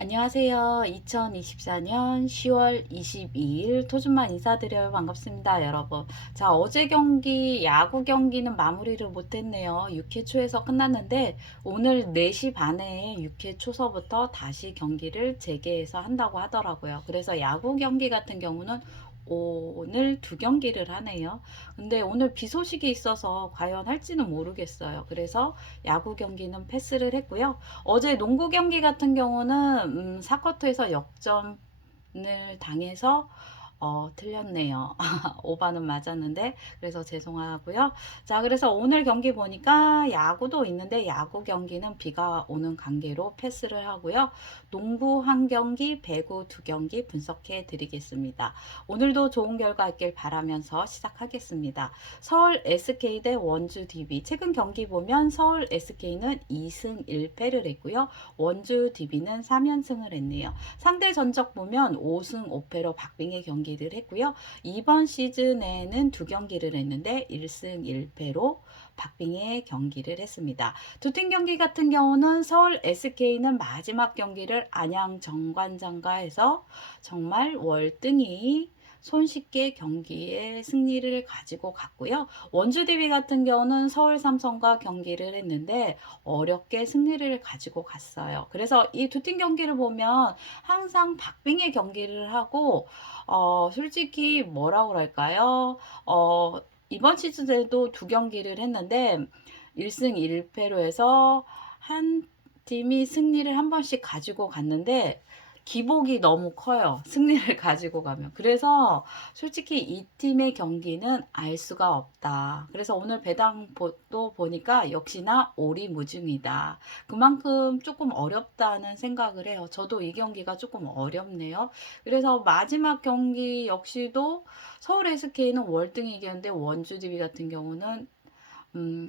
안녕하세요. 2024년 10월 22일 토준만 인사드려요. 반갑습니다, 여러분. 자, 어제 경기, 야구 경기는 마무리를 못했네요. 6회 초에서 끝났는데, 오늘 4시 반에 6회 초서부터 다시 경기를 재개해서 한다고 하더라고요. 그래서 야구 경기 같은 경우는 오늘 두 경기를 하네요. 근데 오늘 비 소식이 있어서 과연 할지는 모르겠어요. 그래서 야구 경기는 패스를 했고요. 어제 농구 경기 같은 경우는 4쿼터에서 역전을 당해서 틀렸네요. 오바는 맞았는데 그래서 죄송하고요. 자, 그래서 오늘 경기 보니까 야구도 있는데 야구 경기는 비가 오는 관계로 패스를 하고요. 농구 한 경기, 배구 두 경기 분석해 드리겠습니다. 오늘도 좋은 결과 있길 바라면서 시작하겠습니다. 서울 SK 대 원주 DB. 최근 경기 보면 서울 SK는 2승 1패를 했고요. 원주 DB는 3연승을 했네요. 상대 전적 보면 5승 5패로 박빙의 경기를 했고요. 이번 시즌에는 두 경기를 했는데 1승 1패로 박빙의 경기를 했습니다. 두 팀 경기 같은 경우는 서울 SK는 마지막 경기를 안양 정관장과 해서 정말 월등히 손쉽게 경기에 승리를 가지고 갔고요. 원주 DB 같은 경우는 서울 삼성과 경기를 했는데 어렵게 승리를 가지고 갔어요. 그래서 이 두 팀 경기를 보면 항상 박빙의 경기를 하고 솔직히 뭐라고 그럴까요? 이번 시즌에도 두 경기를 했는데 1승 1패로 해서 한 팀이 승리를 한 번씩 가지고 갔는데 기복이 너무 커요. 승리를 가지고 가면. 그래서 솔직히 이 팀의 경기는 알 수가 없다. 그래서 오늘 배당도 보니까 역시나 오리무중이다. 그만큼 조금 어렵다는 생각을 해요. 저도 이 경기가 조금 어렵네요. 그래서 마지막 경기 역시도 서울 SK는 월등히 이겼는데 원주 DB 같은 경우는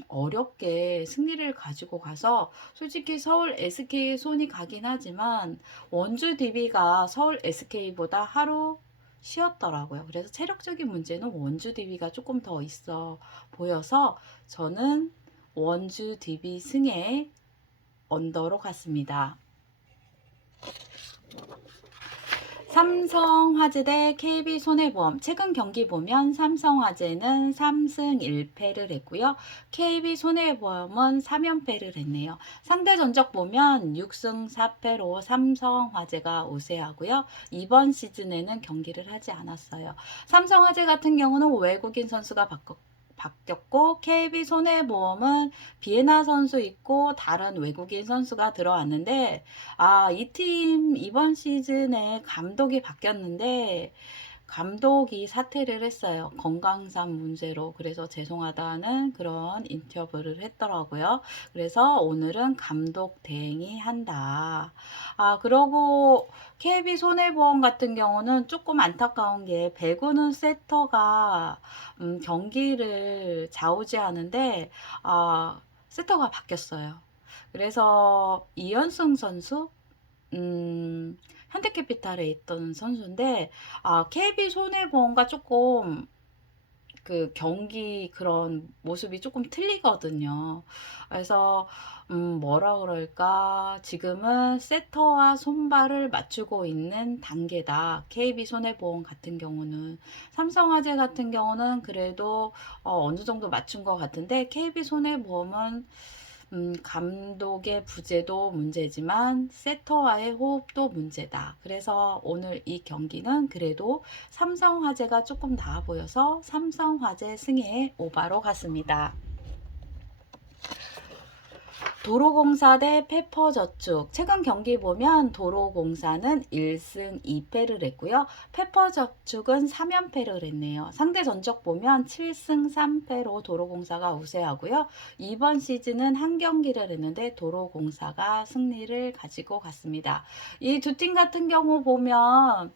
어렵게 승리를 가지고 가서 솔직히 서울 SK의 손이 가긴 하지만 원주 DB가 서울 SK보다 하루 쉬었더라고요. 그래서 체력적인 문제는 원주 DB가 조금 더 있어 보여서 저는 원주 DB 승에 언더로 갔습니다. 삼성화재 대 KB손해보험. 최근 경기 보면 삼성화재는 3승 1패를 했고요. KB손해보험은 3연패를 했네요. 상대 전적 보면 6승 4패로 삼성화재가 우세하고요. 이번 시즌에는 경기를 하지 않았어요. 삼성화재 같은 경우는 외국인 선수가 바뀌었고 KB손해보험은 비에나 선수 있고 다른 외국인 선수가 들어왔는데 이 팀 이번 시즌에 감독이 바뀌었는데 감독이 사퇴를 했어요. 건강상 문제로. 그래서 죄송하다는 그런 인터뷰를 했더라고요. 그래서 오늘은 감독 대행이 한다. 그러고 KB 손해보험 같은 경우는 조금 안타까운 게 배구는 세터가 경기를 좌우지하는데 세터가 바뀌었어요. 그래서 이현승 선수 현대캐피탈에 있던 선수인데 KB 손해보험과 조금 그 경기 그런 모습이 조금 틀리거든요. 그래서 뭐라 그럴까 지금은 세터와 손발을 맞추고 있는 단계다. KB 손해보험 같은 경우는 삼성화재 같은 경우는 그래도 어느 정도 맞춘 것 같은데 KB 손해보험은 감독의 부재도 문제지만 세터와의 호흡도 문제다. 그래서 오늘 이 경기는 그래도 삼성화재가 조금 나아 보여서 삼성화재 승에 오바로 갔습니다. 도로공사 대 페퍼저축. 최근 경기 보면 도로공사는 1승 2패를 했고요. 페퍼저축은 3연패를 했네요. 상대 전적 보면 7승 3패로 도로공사가 우세하고요. 이번 시즌은 한 경기를 했는데 도로공사가 승리를 가지고 갔습니다. 이 두 팀 같은 경우 보면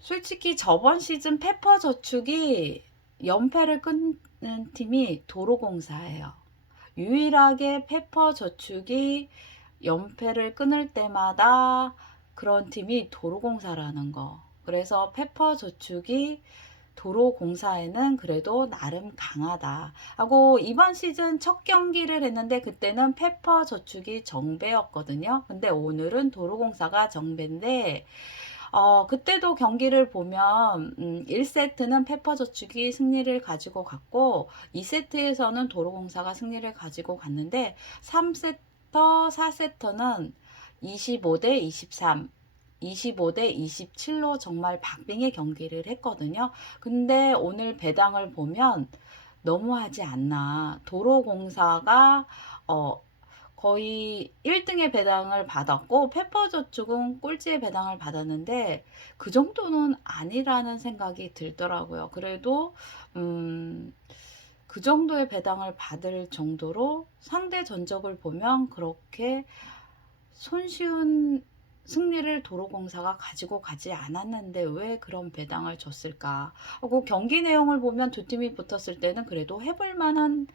솔직히 저번 시즌 페퍼저축이 연패를 끊는 팀이 도로공사예요. 유일하게 페퍼저축이 연패를 끊을 때마다 그런 팀이 도로공사라는 거. 그래서 페퍼저축이 도로공사에는 그래도 나름 강하다 하고 이번 시즌 첫 경기를 했는데 그때는 페퍼저축이 정배였거든요. 근데 오늘은 도로공사가 정배인데 그때도 경기를 보면 1세트는 페퍼저축이 승리를 가지고 갔고 2세트에서는 도로공사가 승리를 가지고 갔는데 3세터, 4세터는 25대 23, 25대 27로 정말 박빙의 경기를 했거든요. 근데 오늘 배당을 보면 너무하지 않나. 도로공사가 어, 거의 1등의 배당을 받았고 페퍼저축은 꼴찌의 배당을 받았는데 그 정도는 아니라는 생각이 들더라고요. 그래도 음, 그 정도의 배당을 받을 정도로 상대 전적을 보면 그렇게 손쉬운 승리를 도로공사가 가지고 가지 않았는데 왜 그런 배당을 줬을까? 하고 경기 내용을 보면 두 팀이 붙었을 때는 그래도 해볼 만한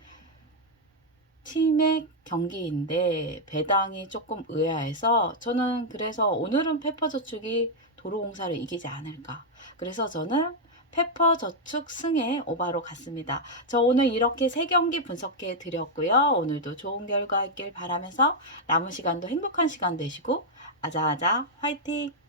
팀의 경기인데 배당이 조금 의아해서 저는 그래서 오늘은 페퍼저축이 도로공사를 이기지 않을까. 그래서 저는 페퍼저축 승에 오바로 갔습니다. 저 오늘 이렇게 세 경기 분석해 드렸고요. 오늘도 좋은 결과 있길 바라면서 남은 시간도 행복한 시간 되시고 아자아자 화이팅!